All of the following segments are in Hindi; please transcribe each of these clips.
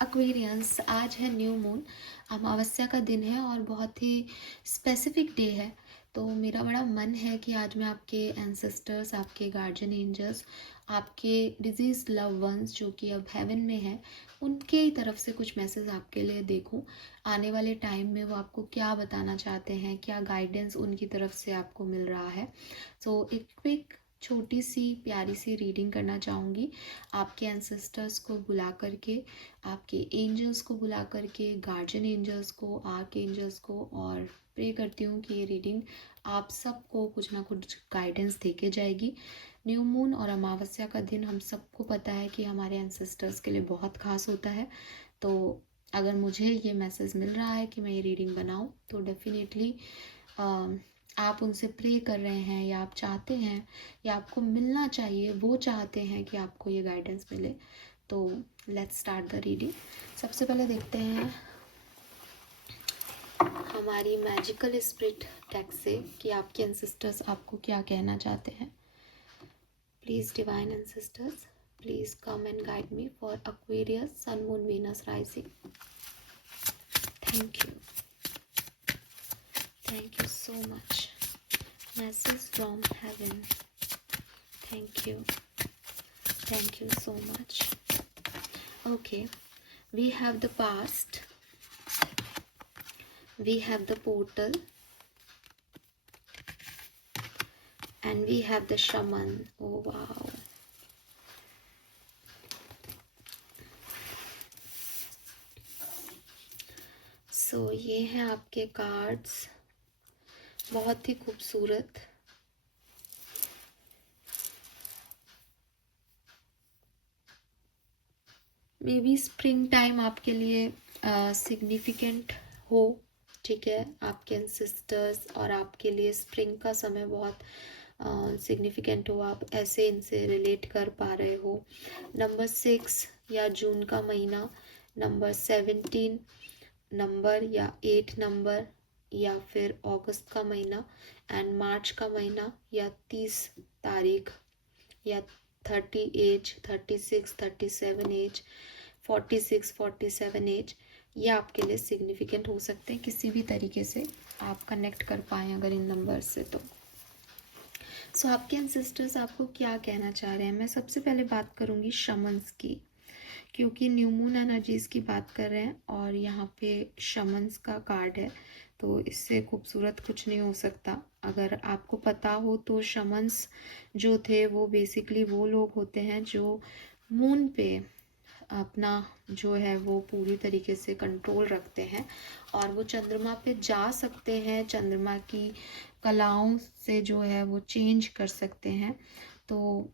एक्वेरियंस, आज है न्यू मून, अमावस्या का दिन है और बहुत ही स्पेसिफिक डे है। तो मेरा बड़ा मन है कि आज मैं आपके एंसेस्टर्स, आपके गार्जियन एंजल्स, आपके डिजीज लव वंस जो कि अब हेवन में है, उनके ही तरफ से कुछ मैसेज आपके लिए देखूं। आने वाले टाइम में वो आपको क्या बताना चाहते हैं, क्या गाइडेंस उनकी तरफ से आपको मिल रहा है। सो एक क्विक छोटी सी प्यारी सी रीडिंग करना चाहूँगी, आपके एंसेस्टर्स को बुला करके, आपके एंजल्स को बुला करके, गार्जियन एंजल्स को, आर्क एंजल्स को, और प्रे करती हूँ कि ये रीडिंग आप सबको कुछ ना कुछ गाइडेंस देके जाएगी। न्यू मून और अमावस्या का दिन हम सबको पता है कि हमारे एंसेस्टर्स के लिए बहुत खास होता है। तो अगर मुझे ये मैसेज मिल रहा है कि मैं ये रीडिंग बनाऊँ, तो डेफिनेटली आप उनसे प्रे कर रहे हैं, या आप चाहते हैं, या आपको मिलना चाहिए, वो चाहते हैं कि आपको ये गाइडेंस मिले। तो लेट्स स्टार्ट द रीडिंग। सबसे पहले देखते हैं हमारी मैजिकल स्पिरिट डेक से कि आपके एंसेस्टर्स आपको क्या कहना चाहते हैं। Please divine ancestors, please come and guide me for Aquarius sun moon Venus rising. Thank you so much. Message from heaven. Thank you so much. Okay, we have the past, we have the portal, and we have the shaman. Oh wow. So ये हैं आपके कार्ड्स, बहुत ही खूबसूरत। मे बी स्प्रिंग टाइम आपके लिए सिग्निफिकेंट हो, ठीक है। आपके एंसेस्टर्स और आपके लिए स्प्रिंग का समय बहुत सिग्निफिकेंट हो, आप ऐसे इनसे रिलेट कर पा रहे हो। नंबर 6 या जून का महीना, नंबर 17 नंबर या 8 नंबर, या फिर अगस्त का महीना एंड मार्च का महीना, या 30 तारीख, या 30 एज, 36 37 एज, 46 47 एज, ये आपके लिए सिग्निफिकेंट हो सकते हैं। किसी भी तरीके से आप कनेक्ट कर पाएँ अगर इन नंबर से, तो सो आपके एंसेस्टर्स आपको क्या कहना चाह रहे हैं। मैं सबसे पहले बात करूंगी शमन्स की, क्योंकि न्यू मून एनर्जीज़ की बात कर रहे हैं और यहाँ पे शमन्स का कार्ड है, तो इससे खूबसूरत कुछ नहीं हो सकता। अगर आपको पता हो तो शमन्स जो थे वो बेसिकली वो लोग होते हैं जो मून पे अपना जो है वो पूरी तरीके से कंट्रोल रखते हैं, और वो चंद्रमा पे जा सकते हैं, चंद्रमा की कलाओं से जो है वो चेंज कर सकते हैं। तो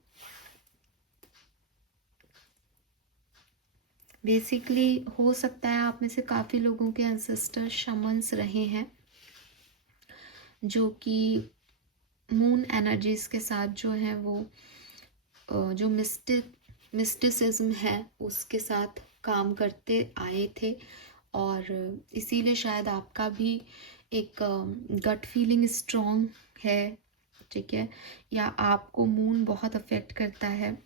बेसिकली हो सकता है आप में से काफ़ी लोगों के एंसेस्टर शमन्स रहे हैं, जो कि मून एनर्जीज के साथ जो है वो जो मिस्टिसिज्म है उसके साथ काम करते आए थे, और इसीलिए शायद आपका भी एक गट फीलिंग स्ट्रॉन्ग है, ठीक है, या आपको मून बहुत अफेक्ट करता है।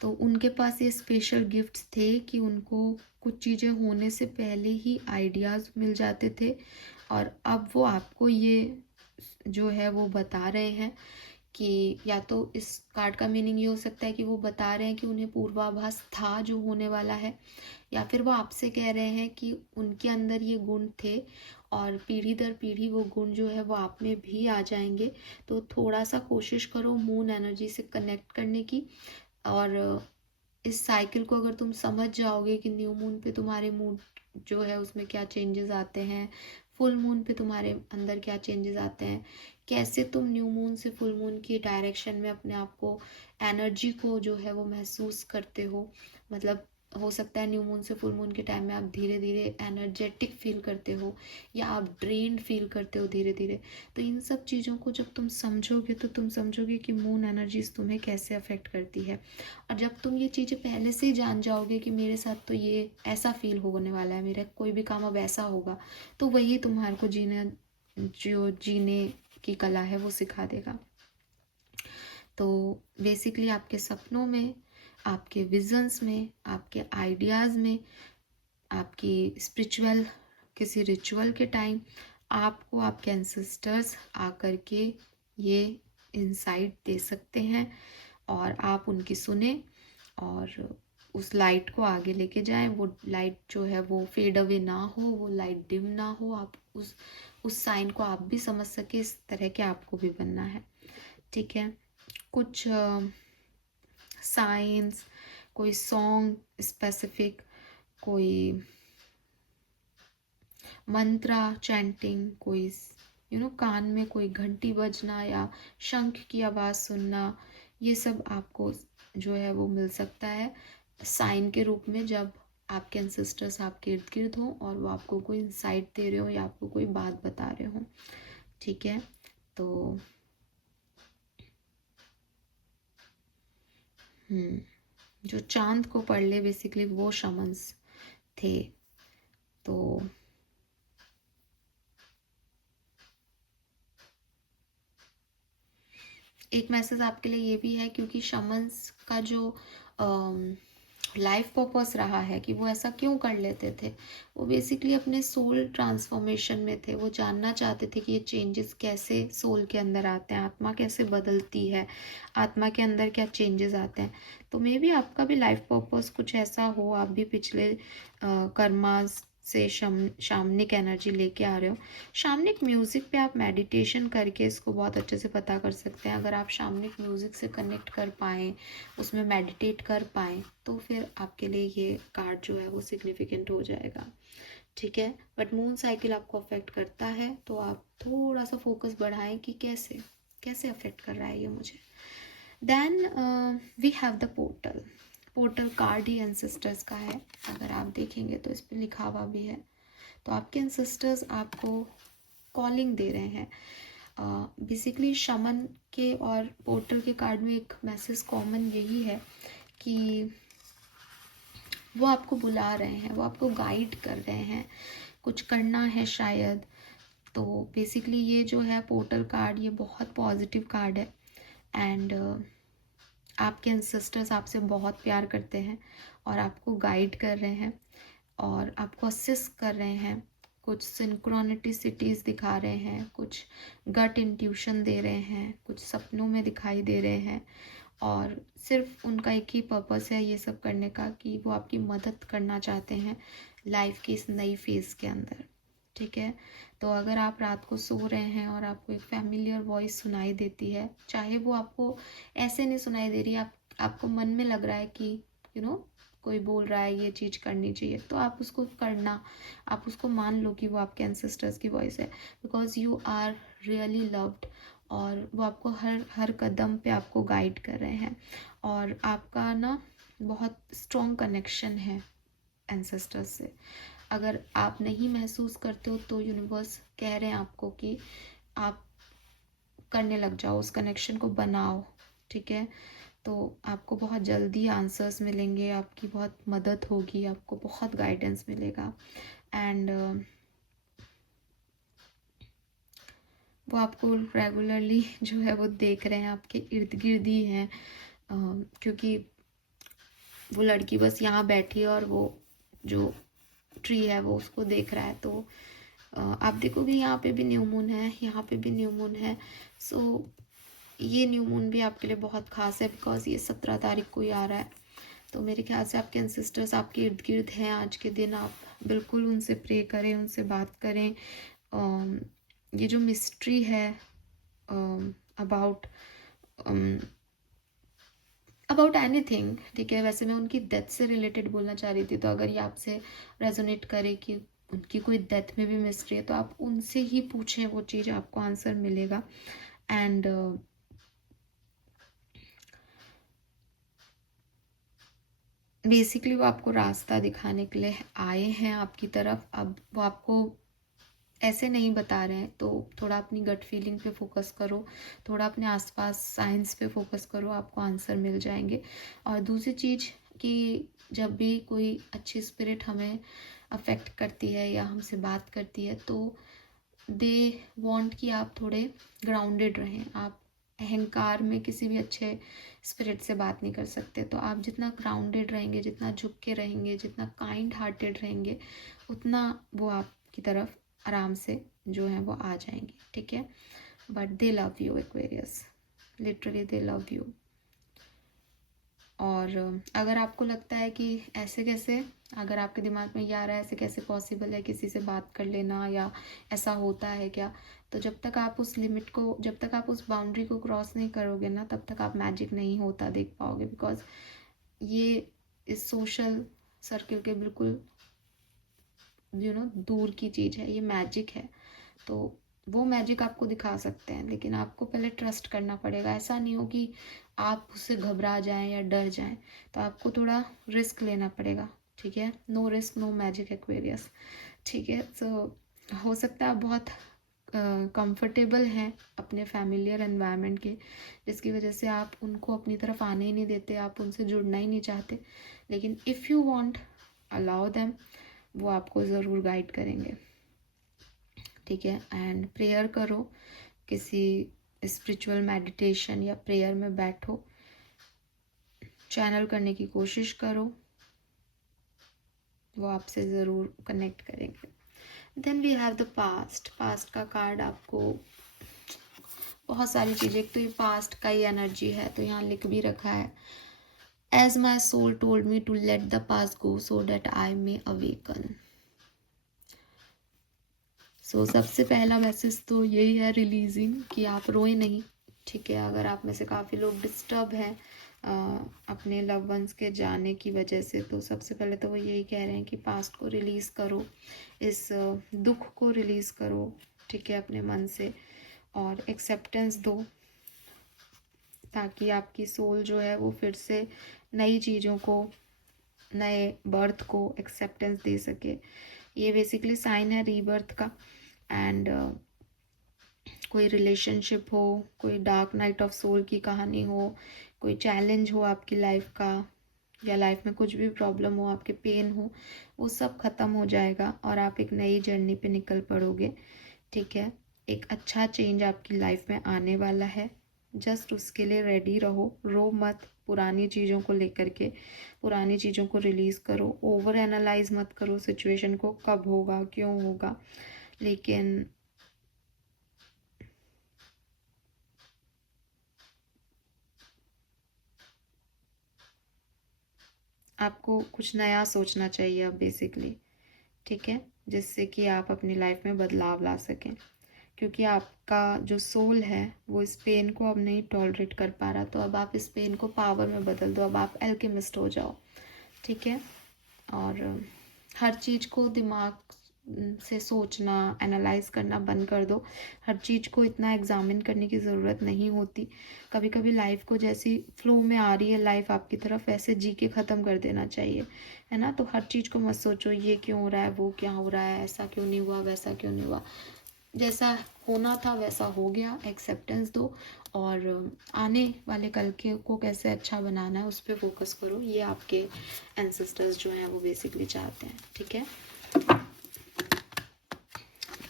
तो उनके पास ये स्पेशल गिफ्ट्स थे कि उनको कुछ चीज़ें होने से पहले ही आइडियाज़ मिल जाते थे, और अब वो आपको ये जो है वो बता रहे हैं कि या तो इस कार्ड का मीनिंग ये हो सकता है कि वो बता रहे हैं कि उन्हें पूर्वाभास था जो होने वाला है, या फिर वो आपसे कह रहे हैं कि उनके अंदर ये गुण थे और पीढ़ी दर पीढ़ी वो गुण जो है वो आप में भी आ जाएंगे। तो थोड़ा सा कोशिश करो मून एनर्जी से कनेक्ट करने की, और इस साइकिल को अगर तुम समझ जाओगे कि न्यू मून पे तुम्हारे मूड जो है उसमें क्या चेंजेस आते हैं, फुल मून पे तुम्हारे अंदर क्या चेंजेस आते हैं, कैसे तुम न्यू मून से फुल मून की डायरेक्शन में अपने आप को, एनर्जी को जो है वो महसूस करते हो। मतलब हो सकता है न्यू मून से फुल मून के टाइम में आप धीरे धीरे एनर्जेटिक फील करते हो, या आप ड्रेन्ड फील करते हो धीरे धीरे। तो इन सब चीज़ों को जब तुम समझोगे तो तुम समझोगे कि मून एनर्जीज तुम्हें कैसे अफेक्ट करती है। और जब तुम ये चीज़ें पहले से ही जान जाओगे कि मेरे साथ तो ये ऐसा फील होने वाला है, मेरा कोई भी काम अब ऐसा होगा, तो वही तुम्हारे को जीने की कला है वो सिखा देगा। तो बेसिकली आपके सपनों में आपके विजन्स में, आपके आइडियाज़ में, आपकी स्पिरिचुअल किसी रिचुअल के टाइम आपको आपके एंसेस्टर्स आकर के ये इंसाइट दे सकते हैं, और आप उनकी सुने और उस लाइट को आगे लेके जाएं। वो लाइट जो है वो फेड अवे ना हो, वो लाइट डिम ना हो, आप उस साइन को आप भी समझ सके, इस तरह के आपको भी बनना है। ठीक है, कुछ साइंस, कोई सॉन्ग स्पेसिफिक, कोई मंत्रा चैंटिंग, कोई कान में कोई घंटी बजना या शंख की आवाज़ सुनना, ये सब आपको जो है वो मिल सकता है साइन के रूप में, जब आपके एंसेस्टर्स आपके इर्द गिर्द हों और वो आपको कोई इंसाइट दे रहे हो या आपको कोई बात बता रहे हों। ठीक है, तो जो चांद को पढ़ ले बेसिकली वो शमन्स थे। तो एक मैसेज आपके लिए ये भी है, क्योंकि शमन्स का जो लाइफ पर्पस रहा है कि वो ऐसा क्यों कर लेते थे, वो बेसिकली अपने सोल ट्रांसफॉर्मेशन में थे। वो जानना चाहते थे कि ये चेंजेस कैसे सोल के अंदर आते हैं, आत्मा कैसे बदलती है, आत्मा के अंदर क्या चेंजेस आते हैं। तो मे बी आपका भी लाइफ पर्पस कुछ ऐसा हो, आप भी पिछले कर्मास से शामनिक एनर्जी लेके आ रहे हो। शामनिक म्यूज़िक पे आप मेडिटेशन करके इसको बहुत अच्छे से पता कर सकते हैं। अगर आप शामनिक म्यूज़िक से कनेक्ट कर पाएँ, उसमें मेडिटेट कर पाएँ, तो फिर आपके लिए ये कार्ड जो है वो सिग्निफिकेंट हो जाएगा। ठीक है, बट मून साइकिल आपको अफेक्ट करता है, तो आप थोड़ा सा फोकस बढ़ाएं कि कैसे कैसे अफेक्ट कर रहा है ये मुझे। Then we have the portal. Portal card ही एंसेस्टर्स का है, अगर आप देखेंगे तो इस पर लिखा हुआ भी है। तो आपके एंसेस्टर्स आपको कॉलिंग दे रहे हैं। बेसिकली शमन के और पोर्टल के कार्ड में एक मैसेज कॉमन यही है कि वो आपको बुला रहे हैं, वो आपको गाइड कर रहे हैं, कुछ करना है शायद। तो बेसिकली ये जो है पोर्टल कार्ड, ये बहुत पॉजिटिव कार्ड है। एंड आपके एंसेस्टर्स आपसे बहुत प्यार करते हैं और आपको गाइड कर रहे हैं और आपको असिस्ट कर रहे हैं। कुछ सिंक्रोनिटिसिटीज़ दिखा रहे हैं, कुछ गट इंट्यूशन दे रहे हैं, कुछ सपनों में दिखाई दे रहे हैं, और सिर्फ उनका एक ही पर्पस है ये सब करने का कि वो आपकी मदद करना चाहते हैं लाइफ की इस नई फेज़ के अंदर। ठीक है, तो अगर आप रात को सो रहे हैं और आपको एक फैमिलियर वॉइस सुनाई देती है, चाहे वो आपको ऐसे नहीं सुनाई दे रही, आपको मन में लग रहा है कि कोई बोल रहा है ये चीज़ करनी चाहिए, तो आप उसको करना, आप उसको मान लो कि वो आपके एंसेस्टर्स की वॉइस है, because you are really loved. और वो आपको हर हर कदम पे आपको गाइड कर रहे हैं, और आपका ना बहुत स्ट्रॉन्ग कनेक्शन है एंसेस्टर्स से। अगर आप नहीं महसूस करते हो तो यूनिवर्स कह रहे हैं आपको कि आप करने लग जाओ, उस कनेक्शन को बनाओ। ठीक है, तो आपको बहुत जल्दी आंसर्स मिलेंगे, आपकी बहुत मदद होगी, आपको बहुत गाइडेंस मिलेगा। एंड वो आपको रेगुलरली जो है वो देख रहे हैं, आपके इर्द गिर्द ही हैं, क्योंकि वो लड़की बस यहाँ बैठी है और वो जो ट्री है वो उसको देख रहा है। तो आप देखोगे यहाँ पे भी न्यू मून है, यहाँ पे भी न्यू मून है। सो ये न्यू मून भी आपके लिए बहुत ख़ास है, बिकॉज ये 17 तारीख को ही आ रहा है। तो मेरे ख्याल से आपके एंसेस्टर्स आपके इर्द गिर्द हैं आज के दिन। आप बिल्कुल उनसे प्रे करें, उनसे बात करें। ये जो मिस्ट्री है अबाउट एनीथिंग, ठीक है, वैसे मैं उनकी डेथ से रिलेटेड बोलना चाह रही थी, तो अगर ये आपसे रेजोनेट करे कि उनकी कोई डेथ में भी मिस्ट्री है, तो आप उनसे ही पूछें वो चीज़, आपको आंसर मिलेगा। एंड बेसिकली वो आपको रास्ता दिखाने के लिए आए हैं आपकी तरफ। अब वो आपको ऐसे नहीं बता रहे हैं, तो थोड़ा अपनी गट फीलिंग पे फोकस करो, थोड़ा अपने आसपास साइंस पे फोकस करो, आपको आंसर मिल जाएंगे। और दूसरी चीज़ कि जब भी कोई अच्छी स्पिरिट हमें अफेक्ट करती है या हमसे बात करती है, तो दे वांट कि आप थोड़े ग्राउंडेड रहें, आप अहंकार में किसी भी अच्छे स्पिरिट से बात नहीं कर सकते। तो आप जितना ग्राउंडेड रहेंगे, जितना झुक के रहेंगे, जितना काइंड हार्टेड रहेंगे, उतना वो आपकी तरफ आराम से जो है वो आ जाएंगे, ठीक है। But they love you Aquarius, literally they love you. और अगर आपको लगता है कि ऐसे कैसे, अगर आपके दिमाग में ये आ रहा है ऐसे कैसे पॉसिबल है किसी से बात कर लेना, या ऐसा होता है क्या, तो जब तक आप उस लिमिट को, जब तक आप उस बाउंड्री को क्रॉस नहीं करोगे ना, तब तक आप मैजिक नहीं होता देख पाओगे। बिकॉज ये इस सोशल सर्किल के बिल्कुल दूर की चीज़ है, ये मैजिक है। तो वो मैजिक आपको दिखा सकते हैं, लेकिन आपको पहले ट्रस्ट करना पड़ेगा। ऐसा नहीं हो कि आप उससे घबरा जाएं या डर जाएं, तो आपको थोड़ा रिस्क लेना पड़ेगा, ठीक है। No risk no magic Aquarius, ठीक है। सो हो सकता है आप बहुत कंफर्टेबल हैं अपने फैमिलियर एनवायरनमेंट के, जिसकी वजह से आप उनको अपनी तरफ आने ही नहीं देते, आप उनसे जुड़ना ही नहीं चाहते। लेकिन if you want, allow them, वो आपको ज़रूर गाइड करेंगे, ठीक है। एंड प्रेयर करो, किसी स्पिरिचुअल मेडिटेशन या प्रेयर में बैठो, चैनल करने की कोशिश करो, वो आपसे ज़रूर कनेक्ट करेंगे। Then we have the past. Past का कार्ड आपको बहुत सारी चीज़ें, एक तो ये पास्ट का ही एनर्जी है, तो यहाँ लिख भी रखा है, as my soul told me to let the past go so that I may awaken. So सबसे पहला मैसेज तो यही है रिलीजिंग, कि आप रोए नहीं, ठीक है। अगर आप में से काफ़ी लोग डिस्टर्ब हैं अपने लव वंस के जाने की वजह से, तो सबसे पहले तो वो यही कह रहे हैं कि पास्ट को रिलीज़ करो, इस दुख को रिलीज़ करो, ठीक है, अपने मन से, और एक्सेप्टेंस दो, ताकि आपकी सोल जो है वो फिर से नई चीज़ों को, नए बर्थ को एक्सेप्टेंस दे सके। ये बेसिकली साइन है रीबर्थ का। एंड कोई रिलेशनशिप हो, कोई डार्क नाइट ऑफ सोल की कहानी हो, कोई चैलेंज हो आपकी लाइफ का, या लाइफ में कुछ भी प्रॉब्लम हो, आपके पेन हो, वो सब ख़त्म हो जाएगा और आप एक नई जर्नी पे निकल पड़ोगे, ठीक है। एक अच्छा चेंज आपकी लाइफ में आने वाला है, जस्ट उसके लिए रेडी रहो। रो मत पुरानी चीज़ों को लेकर के, पुरानी चीज़ों को रिलीज़ करो, ओवर एनालाइज मत करो सिचुएशन को, कब होगा, क्यों होगा, लेकिन आपको कुछ नया सोचना चाहिए अब बेसिकली, ठीक है, जिससे कि आप अपनी लाइफ में बदलाव ला सकें। क्योंकि आपका जो सोल है वो इस पेन को अब नहीं टॉलरेट कर पा रहा, तो अब आप इस पेन को पावर में बदल दो, अब आप एल्केमिस्ट हो जाओ, ठीक है। और हर चीज़ को दिमाग से सोचना, एनालाइज करना बंद कर दो। हर चीज़ को इतना एग्जामिन करने की ज़रूरत नहीं होती। कभी कभी लाइफ को जैसी फ्लो में आ रही है लाइफ आपकी तरफ, वैसे जी के ख़त्म कर देना चाहिए, है ना। तो हर चीज़ को मत सोचो ये क्यों हो रहा है, वो क्या हो रहा है, ऐसा क्यों नहीं हुआ, वैसा क्यों नहीं हुआ। जैसा होना था वैसा हो गया, एक्सेप्टेंस दो, और आने वाले कल के को कैसे अच्छा बनाना है उस पर फोकस करो। ये आपके एंसेस्टर्स जो हैं वो बेसिकली चाहते हैं, ठीक है।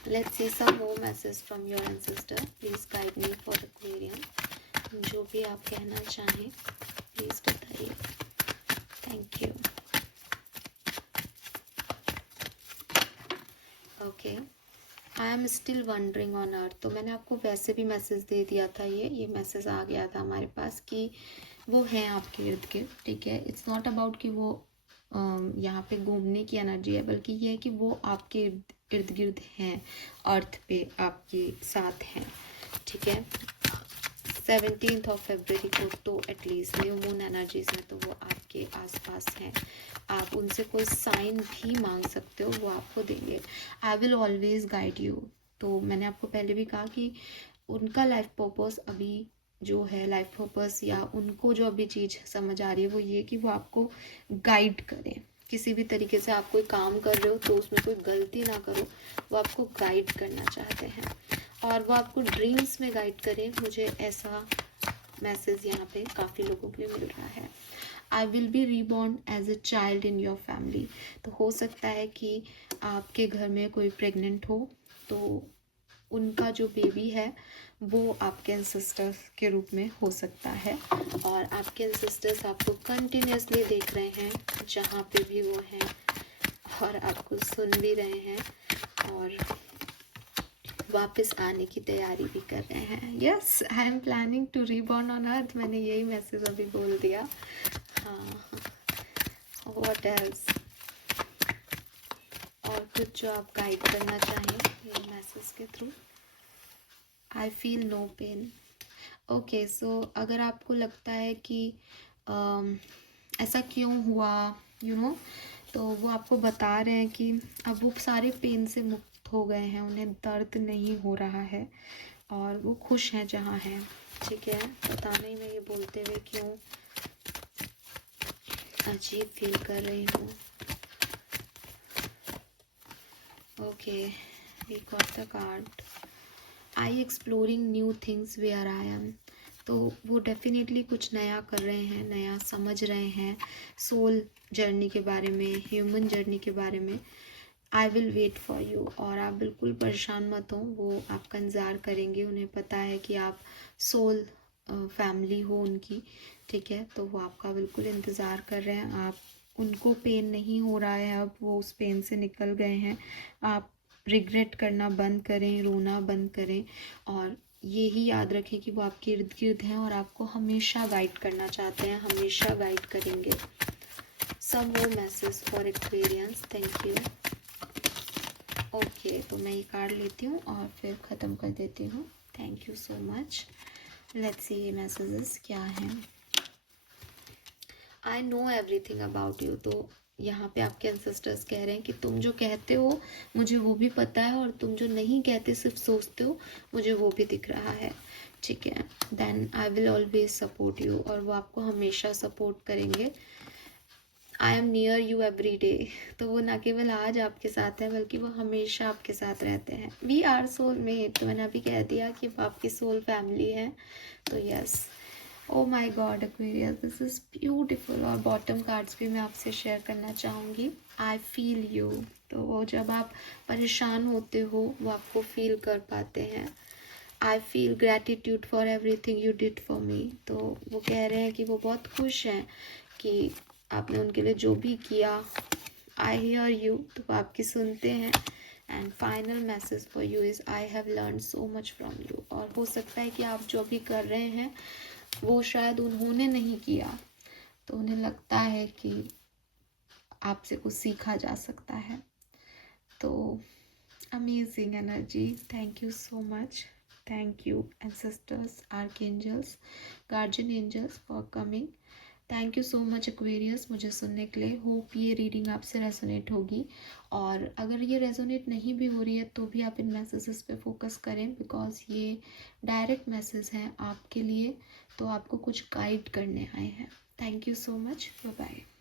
Let's see some more message from your ancestor, please guide me for aquarium. जो भी आप कहना चाहें प्लीज बताइए। Thank you. Okay, I am still wandering on earth. तो मैंने आपको वैसे भी मैसेज दे दिया था, ये मैसेज आ गया था हमारे पास कि वो हैं आपके इर्द गिर्द, ठीक है। इट्स नॉट अबाउट कि वो यहाँ पे घूमने की एनर्जी है, बल्कि ये है कि वो आपके इर्द गिर्द हैं, अर्थ पे आपके साथ हैं, ठीक है। 17 फरवरी को तो एटलीस्ट न्यू मून एनर्जीज में तो वो आपके आसपास हैं। आप उनसे कोई साइन भी मांग सकते हो, वो आपको देंगे। आई विल ऑलवेज गाइड यू। तो मैंने आपको पहले भी कहा कि उनका लाइफ पर्पस अभी जो है, लाइफ पर्पस या उनको जो अभी चीज़ समझ आ रही है वो ये कि वो आपको गाइड करें। किसी भी तरीके से आप कोई काम कर रहे हो तो उसमें कोई गलती ना करो, वो आपको गाइड करना चाहते हैं, और वो आपको ड्रीम्स में गाइड करें। मुझे ऐसा मैसेज यहाँ पे काफ़ी लोगों के लिए मिल रहा है। I will be reborn as a child in your family. तो हो सकता है कि आपके घर में कोई प्रेग्नेंट हो, तो उनका जो बेबी है वो आपके एंसेस्टर्स के रूप में हो सकता है। और आपके एंसेस्टर्स आपको कंटिन्यूसली देख रहे हैं जहाँ पे भी वो हैं, और आपको सुन भी रहे हैं, और वापस आने की तैयारी भी कर रहे हैं। Yes, I am planning to reborn on earth, मैंने यही मैसेज अभी बोल दिया। हाँ, व्हाट एल्स, और कुछ जो आप गाइड करना चाहें ये मैसेज के थ्रू। I feel no pain. Okay, so अगर आपको लगता है कि ऐसा क्यों हुआ, तो वो आपको बता रहे हैं कि अब वो सारे पेन से मुक्त हो गए हैं, उन्हें दर्द नहीं हो रहा है और वो खुश हैं जहाँ हैं। ठीक है, पता नहीं मैं ये बोलते हुए क्यों अजीब फील कर रही हूँ। Okay, we got the card, I exploring new things where I am. तो वो डेफिनेटली कुछ नया कर रहे हैं, नया समझ रहे हैं सोल जर्नी के बारे में, ह्यूमन जर्नी के बारे में। I will wait for you, और आप बिल्कुल परेशान मत हो, वो आपका इंतज़ार करेंगे। उन्हें पता है कि आप सोल फैमिली हो उनकी। ठीक है, तो वो आपका बिल्कुल इंतज़ार कर रहे हैं। आप उनको पेन नहीं हो रहा है, अब वो उस पेन से निकल गए हैं। आप रिग्रेट करना बंद करें, रोना बंद करें, और यही याद रखें कि वो आपके इर्द गिर्द हैं और आपको हमेशा गाइड करना चाहते हैं, हमेशा गाइड करेंगे। Some more message for experience, thank you. Okay, तो मैं ये कार्ड लेती हूँ और फिर ख़त्म कर देती हूँ। Thank you so much. Let's see ये मैसेजेस क्या हैं। I know everything about you, तो यहाँ पे आपके एंसेस्टर्स कह रहे हैं कि तुम जो कहते हो मुझे वो भी पता है, और तुम जो नहीं कहते सिर्फ सोचते हो मुझे वो भी दिख रहा है। ठीक है, then I will always support you, और वो आपको हमेशा सपोर्ट करेंगे। I am near you every day, तो वो ना केवल आज आपके साथ है बल्कि वो हमेशा आपके साथ रहते हैं। वी आर सोल मेट, तो मैंने अभी कह दिया कि वो आपकी सोल फैमिली है। तो yes, oh my god Aquarius, this is beautiful. और बॉटम कार्ड्स भी मैं आपसे शेयर करना चाहूँगी। आई फील यू, तो वो जब आप परेशान होते हो वो आपको फील कर पाते हैं। I feel gratitude for everything you did for me, तो वो कह रहे हैं कि वो बहुत खुश हैं कि आपने उनके लिए जो भी किया। आई हियर यू, तो वो आपकी सुनते हैं। And final message for you is I have learn so much from you, और हो सकता है कि आप जो भी कर रहे हैं वो शायद उन्होंने नहीं किया, तो उन्हें लगता है कि आपसे कुछ सीखा जा सकता है। तो amazing energy, thank you so much. Thank you ancestors, archangels, guardian angels for coming. Thank you so much Aquarius मुझे सुनने के लिए। होप ये रीडिंग आपसे रेजोनेट होगी, और अगर ये रेजोनेट नहीं भी हो रही है तो भी आप इन मैसेजेस पे फोकस करें, बिकॉज ये डायरेक्ट मैसेज हैं आपके लिए, तो आपको कुछ गाइड करने आए हैं। Thank you so much, bye bye.